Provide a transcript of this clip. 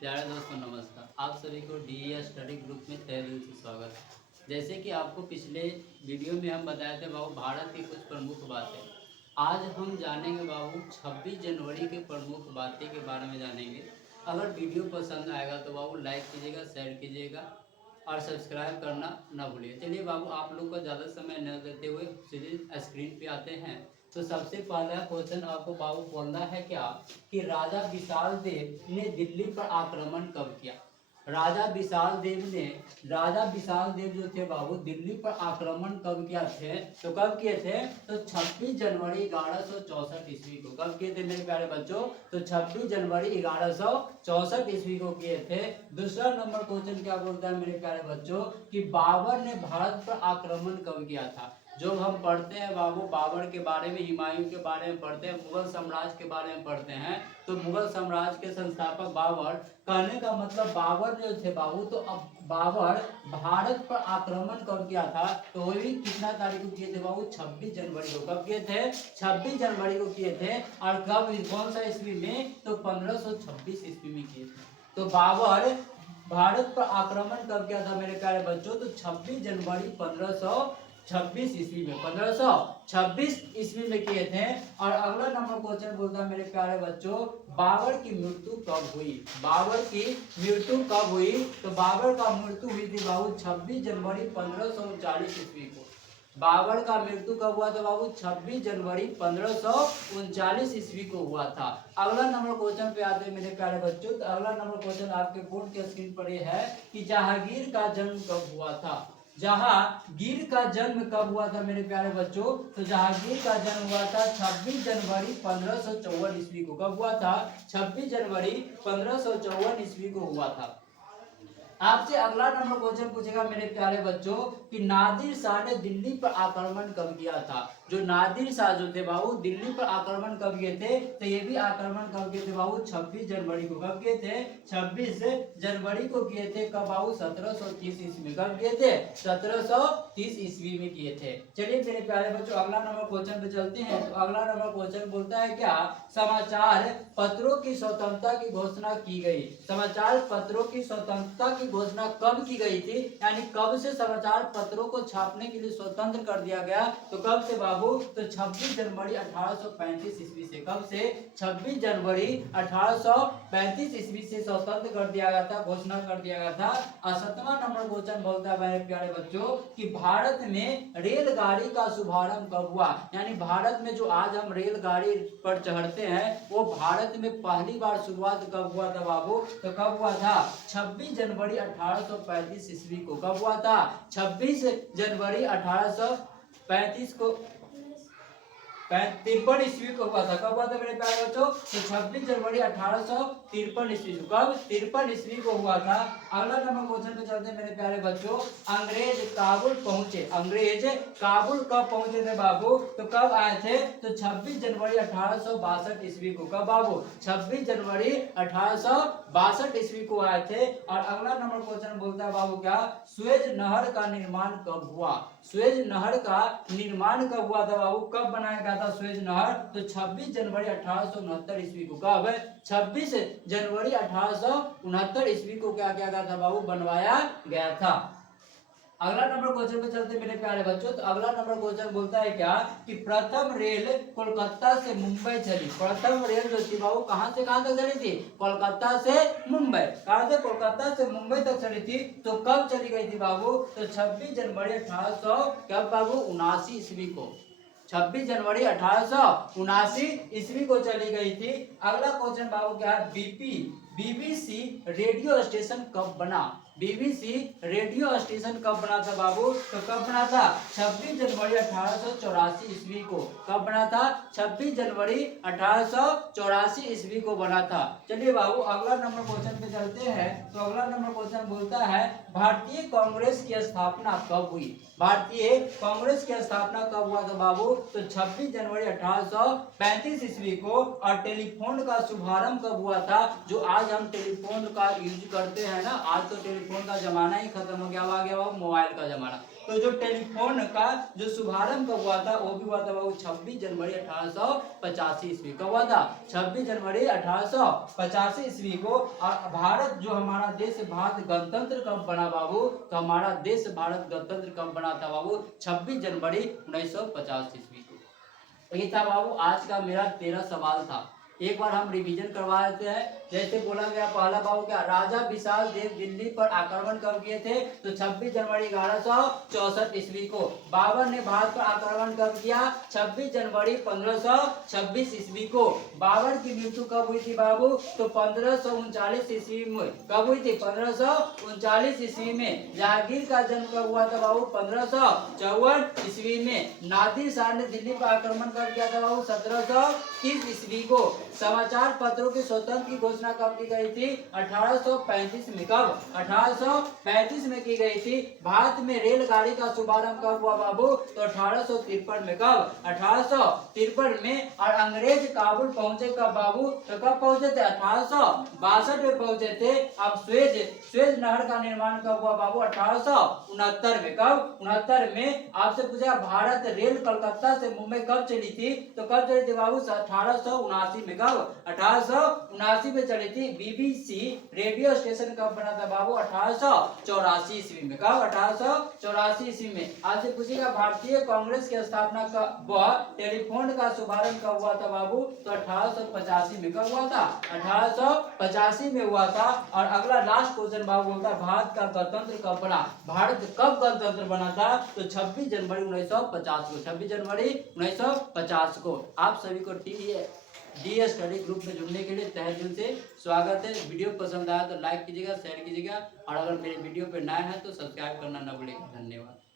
प्यारे दोस्तों नमस्कार। आप सभी को डी स्टडी ग्रुप में तहे दिल से स्वागत है। जैसे कि आपको पिछले वीडियो में हम बताए थे बाबू भारत की कुछ प्रमुख बातें, आज हम जानेंगे बाबू 26 जनवरी के प्रमुख बातें के बारे में जानेंगे। अगर वीडियो पसंद आएगा तो बाबू लाइक कीजिएगा, शेयर कीजिएगा और सब्सक्राइब करना ना भूलिए। चलिए बाबू आप लोग का ज़्यादा समय न देते हुए सीधे स्क्रीन पे आते हैं। तो सबसे पहला क्वेश्चन आपको बाबू बोलना है क्या कि राजा विशाल देव ने दिल्ली पर आक्रमण कब किया। राजा विशाल देव जो थे बाबू दिल्ली पर आक्रमण कब किया थे, तो कब किए थे, तो 26 जनवरी 1164 ईस्वी को। कब किए थे मेरे प्यारे बच्चों, तो 26 जनवरी 1164 ईस्वी को किए थे। दूसरा नंबर क्वेश्चन क्या बोलता है मेरे प्यारे बच्चों कि बाबर ने भारत पर आक्रमण कब किया था। जो हम पढ़ते हैं बाबू बाबर के बारे में, हुमायूं के बारे में पढ़ते हैं, मुगल साम्राज्य के बारे में पढ़ते हैं। तो मुगल साम्राज्य के संस्थापक बाबर, कहने का मतलब बाबर जो थे बाबू, तो अब बाबर भारत पर आक्रमण कब किया था, तो वो भी कितना तारीख को किए थे बाबू, 26 जनवरी को। कब किए थे, 26 जनवरी को किए थे। और कब, कौन सा ईस्वी में, तो 1526 ईस्वी में किए थे। तो बाबर भारत पर आक्रमण कब किया था मेरे प्यारे बच्चों, तो 26 जनवरी 1526 ईस्वी में, 1526 ईस्वी में किए थे। और अगला नंबर क्वेश्चन बोलता है मेरे प्यारे बच्चों, बाबर की मृत्यु कब हुई। बाबर की मृत्यु कब हुई, तो बाबर का मृत्यु हुई थी बाबू 26 जनवरी 1539 ईस्वी को। बाबर का मृत्यु कब हुआ था बाबू, 26 जनवरी 1539 ईस्वी को हुआ था। अगला नंबर क्वेश्चन पे आते हैं मेरे प्यारे बच्चों। तो अगला नंबर क्वेश्चन आपके बोर्ड के स्क्रीन पर ये है कि जहांगीर का जन्म कब हुआ था। जहांगीर का जन्म कब हुआ था मेरे प्यारे बच्चों, तो जहांगीर का जन्म हुआ था 26 जनवरी 1554 ईस्वी को। कब हुआ था, 26 जनवरी 1554 ईस्वी को हुआ था। आपसे अगला नंबर क्वेश्चन पूछेगा मेरे प्यारे बच्चों कि नादिर शाह ने दिल्ली पर आक्रमण कब किया था। जो नादिर शाह जो थे बाबू दिल्ली पर आक्रमण कब किए थे, तो ये भी आक्रमण कब किए थे बाबू, 26 जनवरी को। कब किए थे, 26 जनवरी को किए थे। कब बाबू, 1730 ईस्वी में। कब किए थे, 1730 ईस्वी में किए थे। चलिए मेरे प्यारे बच्चों अगला नंबर क्वेश्चन पे चलते हैं। तो अगला नंबर क्वेश्चन बोलता है क्या, समाचार पत्रों की स्वतंत्रता की घोषणा की गई। समाचार पत्रों की स्वतंत्रता की घोषणा कब की गई थी, यानी कब से समाचार पत्रों को छापने के लिए स्वतंत्र कर दिया गया, तो कब से बाबू, तो 26 जनवरी 1835 ईस्वी से। कब से, 26 जनवरी 1835 ईस्वी से स्वतंत्र कर दिया गया था, घोषणा कर दिया गया था। और 7वां नंबर क्वेश्चन बोलता है मेरे प्यारे बच्चों कि भारत में रेलगाड़ी का शुभारंभ कब हुआ। यानी भारत में जो आज हम रेलगाड़ी पर चढ़ते हैं वो भारत में पहली बार शुरुआत कब हुआ था बाबू, तो कब हुआ था, 26 जनवरी 1835 ईस्वी को। कब हुआ था, 26 जनवरी 1835 को, 53 ईस्वी को हुआ था। कब हुआ था मेरे प्यारे बच्चों, तो 26 जनवरी 1853 ईस्वी को। कब, 53 ईस्वी को हुआ था। अगला नंबर क्वेश्चन पे चलते हैं मेरे प्यारे बच्चों। अंग्रेज काबुल पहुंचे, अंग्रेज काबुल कब पहुंचे थे बाबू, तो कब आए थे, तो 26 जनवरी 1862 ईस्वी को। कब बाबू, 26 जनवरी 1862 ईस्वी को आए थे। और अगला नंबर क्वेश्चन बोलता है बाबू क्या, सुएज नहर का निर्माण कब हुआ। सुएज नहर का निर्माण कब हुआ था बाबू, कब बनाया गया था सुएज नहर, तो 26 जनवरी 1869 ईस्वी को। कब, 26 जनवरी 1869 ईस्वी को क्या किया गया था बाबू, बनवाया गया था। अगला नंबर क्वेश्चन पे चलते मेरे प्यारे बच्चों। तो अगला नंबर क्वेश्चन बोलता है क्या कि प्रथम रेल कोलकाता से मुंबई चली। प्रथम रेल जो थी बाबू कहां से कहां तक चली थी, कोलकाता से मुंबई। कहां से, कोलकाता से मुंबई तक चली थी। तो कब चली गई थी बाबू, तो 26 जनवरी 1800 कब बाबू, 79 ईस्वी को। 26 जनवरी 1879 ईस्वी को चली गई थी। अगला क्वेश्चन बाबू क्या है, बीबीसी रेडियो स्टेशन कब बना। बीबीसी रेडियो स्टेशन कब बना था बाबू, तो कब बना था, 26 जनवरी 1884 ईस्वी को। कब बना था, 26 जनवरी 1884 ईस्वी को बना था। चलिए बाबू अगला नंबर क्वेश्चन पे चलते हैं। तो अगला नंबर क्वेश्चन बोलता है भारतीय कांग्रेस की स्थापना कब हुई। भारतीय कांग्रेस की स्थापना कब हुआ था बाबू? तो 26 जनवरी 1835 ईस्वी को। और टेलीफोन का शुभारंभ कब हुआ था? जो आज हम टेलीफोन का यूज करते हैं ना, आज तो टेलीफोन का जमाना ही खत्म हो गया, आ गया वो मोबाइल का जमाना। तो जो टेलीफोन का जो शुभारंभ कब हुआ था, वो भी हुआ था बाबू 26 जनवरी 1885 ईस्वी। कब हुआ था? 26 जनवरी 1885 ईस्वी को। और भारत जो हमारा देश, भारत गणतंत्र कब बना बाबू? तो हमारा देश भारत गणतंत्र कब बना था बाबू? 26 जनवरी 1950 ईस्वी को। ये था बाबू आज का मेरा 13 सवाल था। एक बार हम रिवीजन करवा लेते हैं। जैसे बोला गया पहला बाबू क्या, राजा विशाल देव दिल्ली पर आक्रमण कब किए थे? तो 26 जनवरी 1164 ईस्वी को। बाबर ने भारत पर आक्रमण कब किया? 26 जनवरी 1526 ईस्वी को। बाबर की मृत्यु कब हुई थी बाबू? तो 1539 ईस्वी में। कब हुई थी? 1539 ईस्वी में। जहांगीर का जन्म कब हुआ था बाबू? 1554 ईस्वी में। नादिर शाह ने दिल्ली पर आक्रमण कब किया था बाबू? 1730 ईस्वी को। समाचार पत्रों की स्वतंत्र की घोषणा कब की गई थी? 1835 में। कब? 1835 में की गई थी। भारत में रेलगाड़ी का शुभारंभ कब हुआ बाबू? तो 1853 में। कब? 1853 में। और अंग्रेज काबुल पहुंचे कब बाबू? तो कब पहुंचे थे? 1862 में पहुंचे थे। अब स्वेज नहर का निर्माण कब हुआ बाबू? 1869 में। कब? 69 में। आपसे पूछा भारत रेल कलकत्ता से मुंबई कब चली थी? तो कब चली थी बाबू? 1879 में। कब? 1879 में चली थी। बीबीसी रेडियो स्टेशन कब बना था बाबू? 1884 ईस्वी में। कब? 1884 ईस्वी में। आपसे पूछेगा भारतीय कांग्रेस की स्थापना कब हुआ? टेलीफोन का शुभारंभ कब हुआ था बाबू? तो 1885 में। कब हुआ था? 1885 में हुआ था। और अगला लास्ट क्वेश्चन बाबू होता है भारत का गणतंत्र कब बना? भारत कब गणतंत्र बना था? तो 26 जनवरी 1950 को। 26 जनवरी 1950 को। आप सभी को डी स्टडी ग्रुप में जुड़ने के लिए तहे दिल से स्वागत है। वीडियो पसंद आया तो लाइक कीजिएगा, शेयर कीजिएगा, और अगर मेरे वीडियो पे नए हैं तो सब्सक्राइब करना न भूलिएगा। धन्यवाद।